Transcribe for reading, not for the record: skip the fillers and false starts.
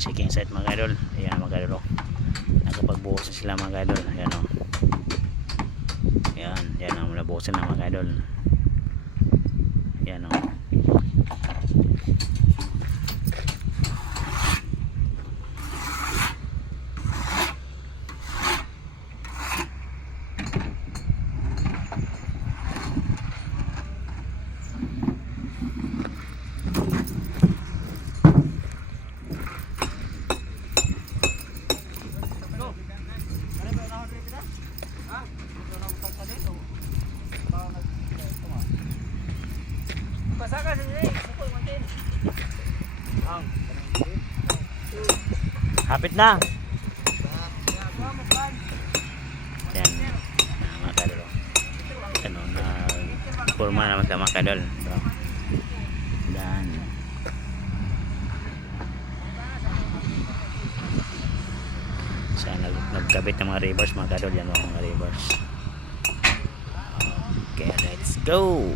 checking site mga idol. Ayan mga idol, nakapagbuhos na sila mga idol. Ayan o, yan ang nabuhusan na mga idol. Ayan o, hapit na. Yan mga kadol, ano na forma naman ka mga kadol. Dan siya nagkabit ng mga reverse mga kadol. Yan mga reverse. Okay, let's go.